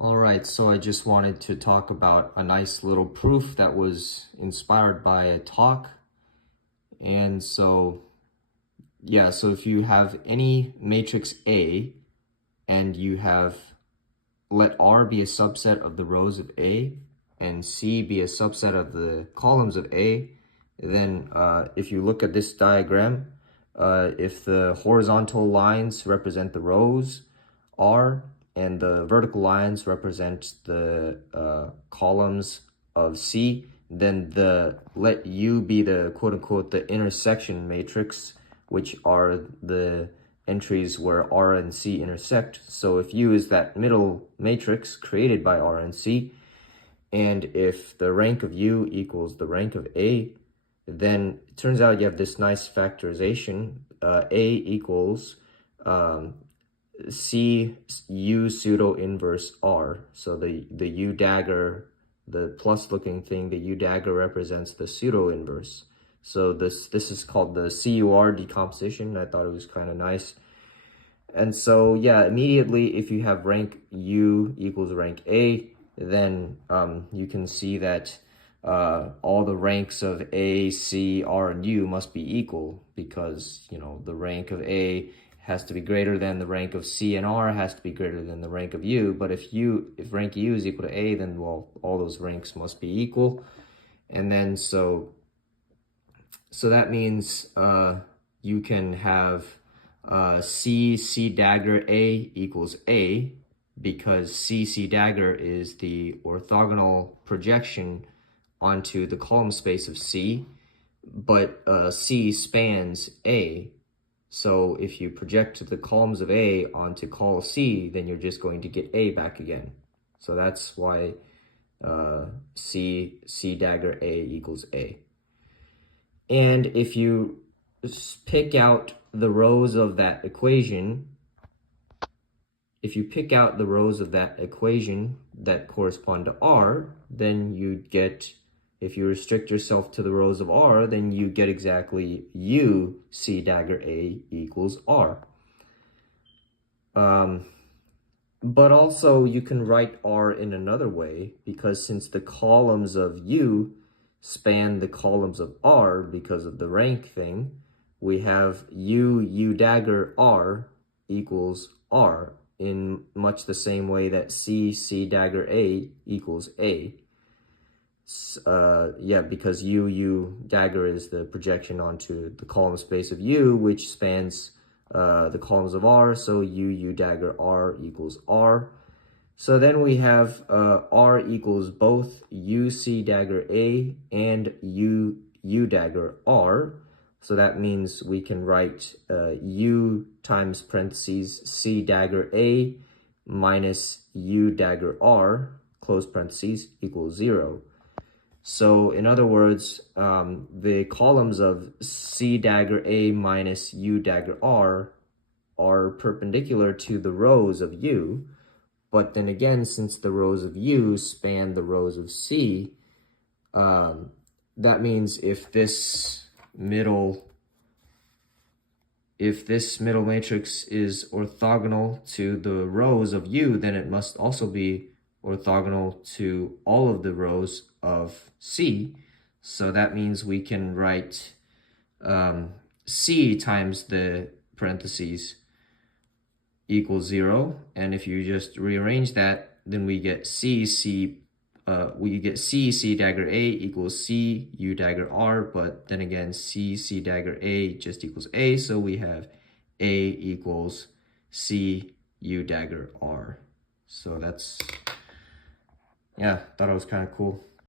All right, so I just wanted to talk about a nice little proof that was inspired by a talk. And so, yeah, so if you have any matrix A and you have let R be a subset of the rows of A and C be a subset of the columns of A, then if you look at this diagram, if the horizontal lines represent the rows R and the vertical lines represent the columns of C, then let U be the quote-unquote the intersection matrix, which are the entries where R and C intersect. So if U is that middle matrix created by R and C, and if the rank of U equals the rank of A, then it turns out you have this nice factorization. A equals C U pseudo inverse R. So the U dagger, the plus looking thing, the U dagger represents the pseudo inverse. So this is called the CUR decomposition. I thought it was kind of nice. And so yeah, immediately if you have rank U equals rank A, then you can see that all the ranks of A, C, R, and U must be equal, because the rank of A has to be greater than the rank of C, and R has to be greater than the rank of U. But if rank U is equal to A, then well, all those ranks must be equal. And then so that means you can have C dagger A equals A, because C dagger is the orthogonal projection onto the column space of C, but C spans A. So if you project the columns of A onto col C, then you're just going to get A back again. So that's why C dagger A equals A. And if you pick out the rows of that equation, that correspond to R, then you'd get, if you restrict yourself to the rows of R, then you get exactly U C dagger A equals R. But also you can write R in another way, because since the columns of U span the columns of R because of the rank thing, we have U dagger R equals R, in much the same way that C dagger A equals A. Yeah, because U dagger is the projection onto the column space of U, which spans the columns of R, so U dagger R equals R. So then we have R equals both U C dagger A and U dagger R. So that means we can write U times parentheses C dagger A minus U dagger R, close parentheses, equals 0. So in other words, the columns of C dagger A minus U dagger R are perpendicular to the rows of U. But then again, since the rows of U span the rows of C, that means if this middle matrix is orthogonal to the rows of U, then it must also be orthogonal to all of the rows of C. So that means we can write C times the parentheses equals 0, and if you just rearrange that, then we get C dagger A equals C U dagger R, but then again C dagger A just equals A, so we have A equals C U dagger R. So that's, yeah, thought it was kind of cool.